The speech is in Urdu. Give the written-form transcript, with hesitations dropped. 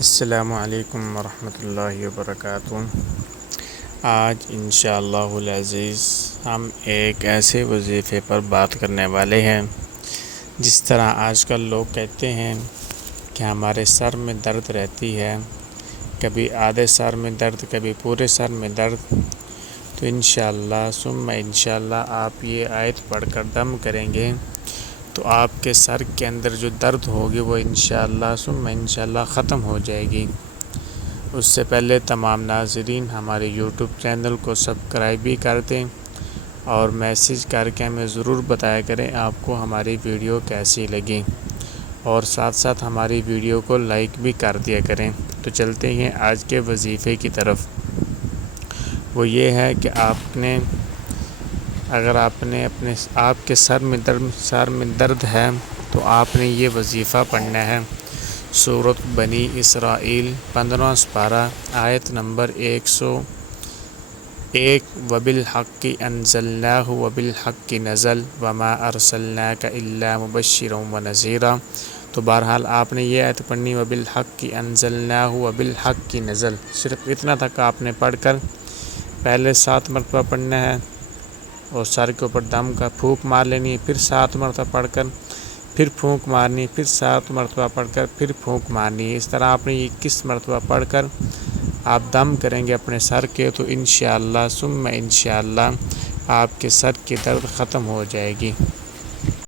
السلام علیکم ورحمۃ اللہ وبرکاتہ۔ آج انشاءاللہ العزیز ہم ایک ایسے وظیفے پر بات کرنے والے ہیں جس طرح آج کل لوگ کہتے ہیں کہ ہمارے سر میں درد رہتی ہے، کبھی آدھے سر میں درد، کبھی پورے سر میں درد، تو انشاءاللہ ثم انشاءاللہ آپ یہ آیت پڑھ کر دم کریں گے تو آپ کے سر کے اندر جو درد ہوگی وہ انشاءاللہ ثم انشاءاللہ ختم ہو جائے گی۔ اس سے پہلے تمام ناظرین ہمارے یوٹیوب چینل کو سبسکرائب بھی کر دیں اور میسیج کر کے ہمیں ضرور بتایا کریں آپ کو ہماری ویڈیو کیسی لگی، اور ساتھ ساتھ ہماری ویڈیو کو لائک بھی کر دیا کریں۔ تو چلتے ہیں آج کے وظیفے کی طرف۔ وہ یہ ہے کہ اگر آپ کے سر میں درد ہے تو آپ نے یہ وظیفہ پڑھنا ہے۔ سورۃ بنی اسرائیل 15 سپارہ آیت نمبر 101، وَبِالْحَقِّ أَنزَلْنَاهُ وَبِالْحَقِّ نَزَلَ وَمَا أَرْسَلْنَاكَ إِلَّا مُبَشِّرًا وَنَذِيرًا۔ تو بہرحال آپ نے یہ آیت پڑھنی، وَبِالْحَقِّ أَنزَلْنَاهُ وَبِالْحَقِّ نَزَلَ، صرف اتنا تک آپ نے پڑھ کر پہلے 7 مرتبہ پڑھنا ہے اور سر کے اوپر دم کا پھونک مار لینی ہے، پھر 7 مرتبہ پڑھ کر پھر پھونک مارنی، پھر 7 مرتبہ پڑھ کر پھر پھونک مارنی ہے۔ اس طرح آپ نے 21 مرتبہ پڑھ کر آپ دم کریں گے اپنے سر کے تو انشاءاللہ ثم انشاءاللہ آپ کے سر کی درد ختم ہو جائے گی۔